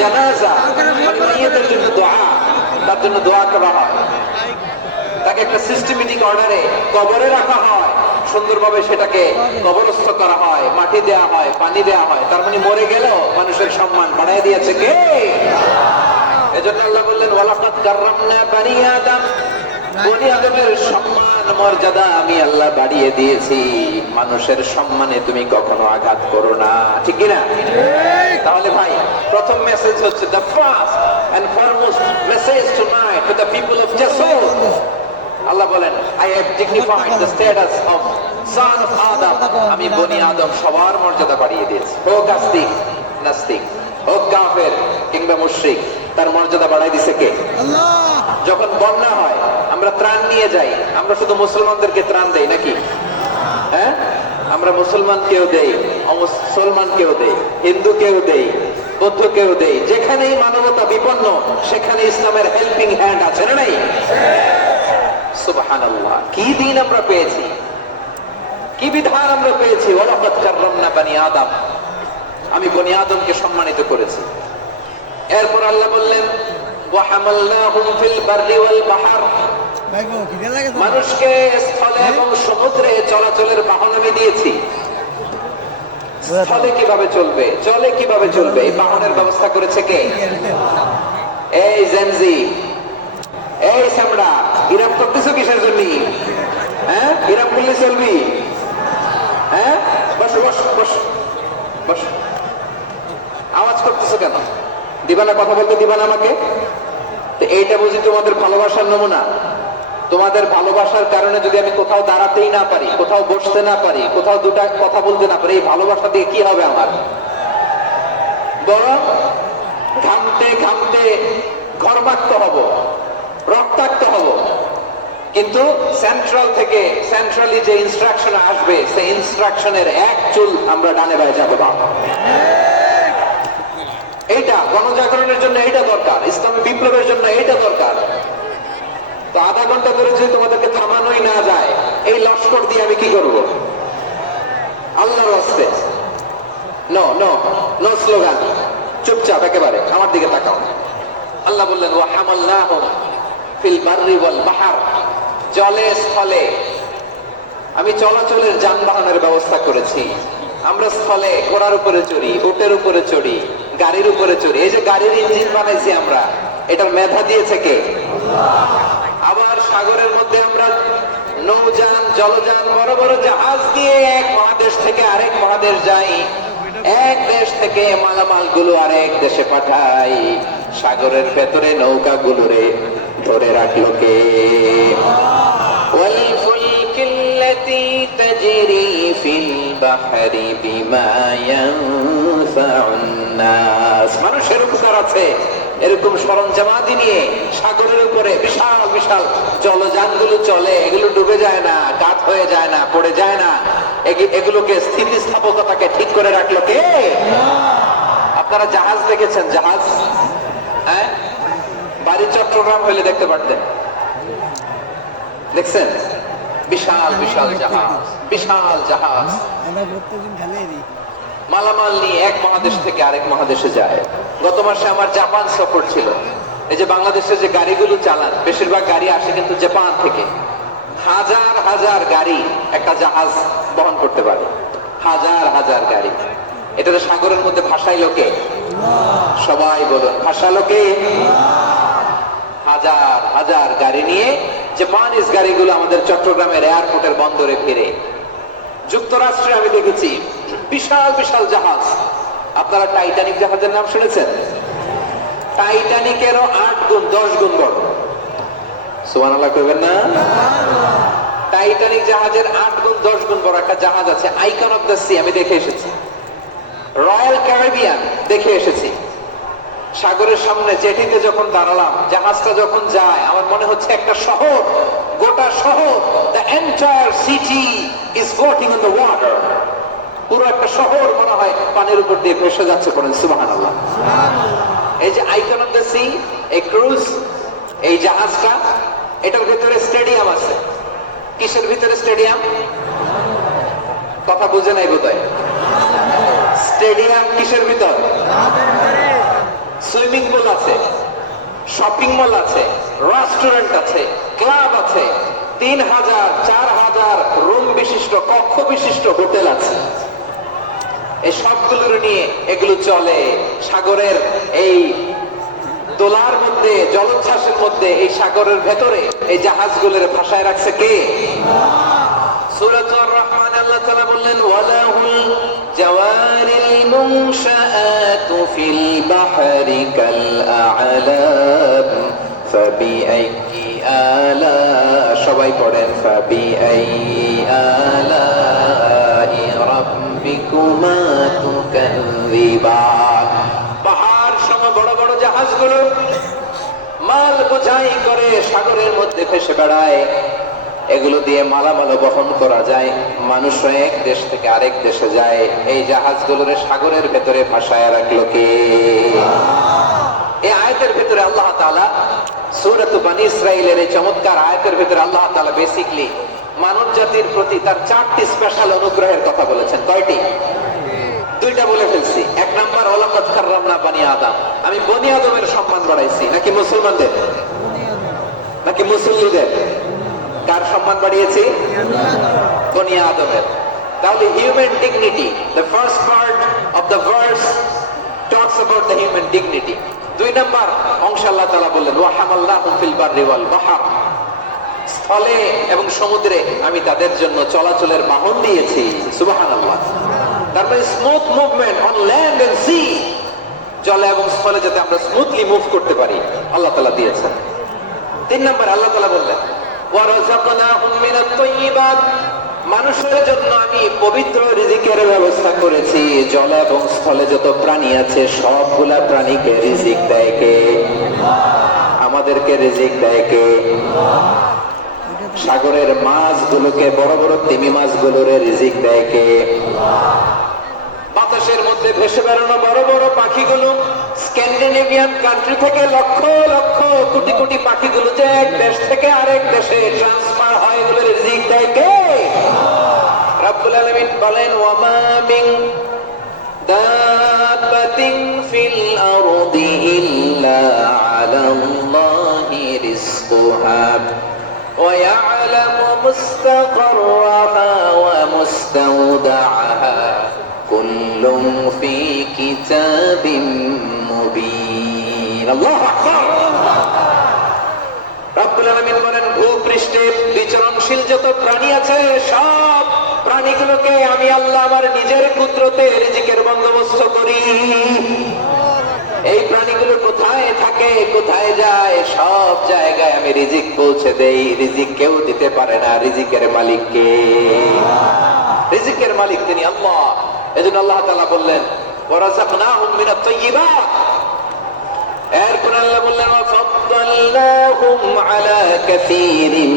জানাজা মানে মাইয়িতের জন্য দোয়া, তার জন্য দোয়া করা হয়, তাকে একটা সিস্টেমেটিক অর্ডারে কবরে রাখা হয়, সুন্দরভাবে সেটাকে কবরস্থ করা হয়, মাটি দেওয়া হয়, পানি দেওয়া হয়। তার মানে মরে গেলেও মানুষের সম্মান বাড়ায় দিয়েছে কে? এজন্য আল্লাহ বললেন ওয়ালাকাদ কাররামনা বানি আদম, বনি আদমের সম্মান মর্যাদা আমি আল্লাহ বাড়িয়ে দিয়েছি। মানুষের সম্মানে তুমি কখনো আঘাত করো না, ঠিক কি না? তাহলে ভাই প্রথম মেসেজ হচ্ছে the first and foremost message tonight to the people of Jasur. আল্লাহ বলেন I have dignified the status of son of Adam. আমি বনি আদম সবার মর্যাদা বাড়িয়ে দিয়েছি। হোক আস্তিক নাস্তিক, হোক কাফের কিংবা মুশরিক, তার মর্যাদা বাড়াই দিছে কে? আল্লাহ। যখন বন্যা হয় আমরা ত্রাণ নিয়ে যাই, আমরা শুধু মুসলমানদেরকে ত্রাণ দেই নাকি? হ্যাঁ, আমরা মুসলমানকেও দেই, অমুসলমানকেও দেই, হিন্দুকেও দেই, বৌদ্ধকেও দেই। যেখানেই মানবতা বিপন্ন সেখানে ইসলামের হেল্পিং হ্যান্ড আছে না নাই? সুবহানাল্লাহ, কি দিন আমরা পেয়েছি, কি বিধান আমরা পেয়েছি। ওয়ালাকাদ কাররামনা বানি আদম, আমি বনি আদমকে সম্মানিত করেছি। এরপর আল্লাহ বললেন ওয়া হামালনাহুম ফিল বাররি ওয়াল বাহর, মানুষকে স্থলে এবং সমুদ্রে চলাচলের বাহন আমি দিয়েছি। স্থলে কিভাবে চলবে, জলে কিভাবে চলবে, এই বাহনের ব্যবস্থা করেছে কে? এই জেনজি, এই সামড়া, ইরাম করতেছো কিসের জন্য? হ্যাঁ, ইরাম করলে চলবি? হ্যাঁ, বস বস বস বস, আওয়াজ করতেছো কেন? দিবানা, কথা বলতে দিবানা আমাকে? তো এইটা বুঝি তোমাদের ভালোবাসার নমুনা? তোমাদের ভালোবাসার কারণে যদি আমি কোথাও দাঁড়াতেই না পারি, কোথাও বসতে না পারি, কোথাও দুটা কথা বলতে না পারি, এই ভালোবাসা দিয়ে কি হবে আমার? বরং ঘামতে ঘামতে ঘর্মাক্ত হব, রক্তাক্ত হব। কিন্তু সেন্ট্রাল থেকে, সেন্ট্রালি যে ইনস্ট্রাকশন আসবে, সেই ইনস্ট্রাকশনের এক চুল আমরা ডানে বায়ে যাবো না। এইটা গণজাগরণের জন্য এইটা দরকার, ইসলামী বিপ্লবের জন্য এইটা দরকার। তো আধা ঘন্টা ধরে যদি তোমাদেরকে থামানোই না যায়, এই লস্কর দিয়ে আমি কি করব? আল্লাহর রাস্তে নো নো নো স্লোগান, চুপচাপ একেবারে আমার দিকে তাকাও। আল্লাহ বললেন ওয়া হামালনাহুম ফিল বাররি ওয়াল বাহর, জলে স্থলে আমি চলাচলের যানবাহনের ব্যবস্থা করেছি। আমরা স্থলে ঘোড়ার উপরে চড়ি, উটের উপরে চড়ি, গাড়ির উপরে চড়ি। এই যে গাড়ির ইঞ্জিন বানাইছি আমরা, এটার মেধা দিয়েছে কে? আবার সাগরের মধ্যে আমরা নৌযান, জলযান, বড় বড় জাহাজ দিয়ে এক মহাদেশ থেকে আরেক মহাদেশ যাই, এক দেশ থেকে মালামাল গুলো আরেক দেশে পাঠাই। সাগরের ভেতরে নৌকা গুলোরে ধরে রাখলো কে? ওয়াল ফুলকিল্লাতী তাজরি ফিল বাহরি বিমা ইয়ানফাউন নাস, মানুষের উপকার আছে এরকম সরঞ্জামাদি নিয়ে সাগরের উপরে বিশাল বিশাল জলযানগুলো চলে। এগুলো ডুবে যায় না, কাত হয়ে যায় না, পড়ে যায় না। এগুলোকে স্থিতিস্থাপকতাকে ঠিক করে রাখলো কে? আপনারা জাহাজ দেখেছেন? জাহাজ, হ্যাঁ, বাড়ি চট্টগ্রাম হইলে দেখতে পারতেন, দেখছেন? বিশাল বিশাল জাহাজ, বিশাল জাহাজ মালামাল নিয়ে এক মহাদেশ থেকে আরেক মহাদেশে যায়। গত মাসে আমার জাপান সফর ছিল। এই যে বাংলাদেশে যে গাড়িগুলো চালান, বেশিরভাগ গাড়ি আসে কিন্তু জাপান থেকে। হাজার হাজার গাড়ি একটা জাহাজ বহন করতে পারে, হাজার হাজার গাড়ি। এটাতে সাগরের মধ্যে ভাসাইলো কে? সবাই বলুন, ভাসালো কে? হাজার হাজার গাড়ি নিয়ে জাপানিজ গাড়িগুলো আমাদের চট্টগ্রামের এয়ারপোর্টের বন্দরে ফিরে। যুক্তরাষ্ট্রে আমি দেখেছি বিশাল বিশাল জাহাজ। আপনারা টাইটানিক জাহাজের নাম শুনেছেন? টাইটানিকেরও 8 গুণ 10 গুণ বড়। সুবহানাল্লাহ কইবেন না? টাইটানিক জাহাজের 8 গুণ 10 গুণ বড় একটা জাহাজ আছে, আইকন অফ দ্য সি, আমি দেখে এসেছি। রয়্যাল ক্যারিবিয়ান দেখে এসেছি। সাগরের সামনে জেটিতে যখন দাঁড়ালাম, জাহাজটা যখন যায়, আমার মনে হচ্ছে একটা শহর, গোটা শহর, the entire city is floating on the water. পুরো একটা শহর মনে হয় পানির উপর দিয়ে ভেসে যাচ্ছে। বলেন সুবহানাল্লাহ। এই যে আইকন অফ দ্য সি, এই ক্রুজ, এই জাহাজটা, এটার ভিতরে স্টেডিয়াম আছে। কিসের ভিতরে স্টেডিয়াম? কথা বুঝে নাই বোধহয়। স্টেডিয়াম কিসের ভিতর? আছে, শপিং মল আছে, রেস্টুরেন্ট আছে, ক্লাব আছে, 3000 4000 রুম বিশিষ্ট, কক্ষ বিশিষ্ট হোটেল আছে। এই সবগুলোর নিয়ে এগুলো চলে সাগরের এই দোলার মধ্যে, জলোচ্ছ্বাসের মধ্যে, এই সাগরের ভেতরে এই জাহাজগুলোর ভাষায় রাখছে কে? সূরাতুর রহমান আল্লাহ তাআলা বললেন ওয়ালাহুল জাওয়ারিল মুনশাআতু ফিল বাহরি কাল আ'লাম ফাবিআইয়ি আলা, সবাই পড়েন ফাবিআইয়ি আলাই রাব্বিকুমা তুকাযযিবান। পাহাড় সম বড় বড় জাহাজগুলো মাল বোঝাই করে সাগরের মধ্যে ভেসে বেড়ায়। এগুলো দিয়ে মালামাল বহন করা যায়, মানুষ এক দেশ থেকে আরেক দেশে যায়। এই জাহাজগুলোর সাগরের ভেতরে ভাসায় রাখলো কে? এই আয়াতের ভেতরে আল্লাহ তাআলা সূরাত বনী ইসরাঈলের এই চমৎকার আয়াতের ভেতরে আল্লাহ তাআলা বেসিক্যালি মানব জাতির প্রতি তার 4টি স্পেশাল অনুগ্রহের কথা বলেছেন। কয়টি? 2টা বলে ফেলছি। 1 নাম্বার ওয়ালাকাদ কাররামনা বনী আদম, আমি বনী আদমের সম্মান বাড়াইছি। নাকি মুসলমানদের? নাকি মুসল্লিদের? কার সম্মান বাড়িয়েছি? বনী আদমের। তাহলে human dignity, the first part of the verse talks about the human dignity. 2 number অংশ আল্লাহ তাআলা বললেন ওয়া হামালনাহুম ফিল বাররি ওয়াল বাহর, স্থলে এবং সমুদ্রে আমি তাদের জন্য চলাচলের বাহন দিয়েছি। সুবহানাল্লাহ। তার মানে smooth movement on land and sea, জলে এবং স্থলে যাতে আমরা স্মুথলি মুভ করতে পারি আল্লাহ তাআলা দিয়েছেন। 3 নাম্বার আল্লাহ তাআলা বললেন ওয়া রাযাকনাহুম মিনাত তাইয়্যিবাত, মানুষের জন্য আমি পবিত্র রিজিকের ব্যবস্থা করেছি। জলে এবং স্থলে যত প্রাণী আছে সবগুলা প্রাণীকে রিজিক দেয় কে? আমাদেরকে রিজিক দেয় কে? সাগরের মাছগুলোকে, বড় বড় তিমি মাছগুলোর রিজিক দেয় কে? বাতাসের মধ্যে ভেসে বেড়ানো বড় বড় পাখিগুলো, স্ক্যান্ডিনেভিয়ান কান্ট্রি থেকে লক্ষ লক্ষ কোটি কোটি পাখিগুলো যে এক দেশ থেকে আরেক দেশে ট্রান্সফার হয়, এগুলোর রিজিক দেয় কে? রব্বুল আলামিন বলেন ওয়ামা মিন দাব্বাতিন ফিল আরদি ইল্লা আলাল্লাহি রিজকুহা ওয়া ইয়ালামু মুস্তাকাররাহা ওয়া মুস্তাওদাআহা কুল্লুন ফি কিতাবিম মুবিন। আল্লাহু আকবার। রব্বুল আলামিন বলেন ভূপৃষ্ঠে বিচরণশীল যত প্রাণী আছে সব প্রাণীগুলোকে আমি আল্লাহ আমার নিজের কুদরতে রিজিকের বন্দোবস্ত করি। এই প্রাণীগুলো কোথায় থাকে, কোথায় যায়, সব জায়গায় আমি রিজিক পৌঁছে দেই। রিজিক কেউ দিতে পারে না, রিজিকের মালিক কে? রিজিকের মালিক তিনি আল্লাহ। এজন্য আল্লাহ তাআলা বললেন ওয়া রাযাকনাহুম মিনাত তাইয়্যিবাত। এরপর আল্লাহ বললেন ওয়া ফাদ্দালনাহুম আলা কাসীরিন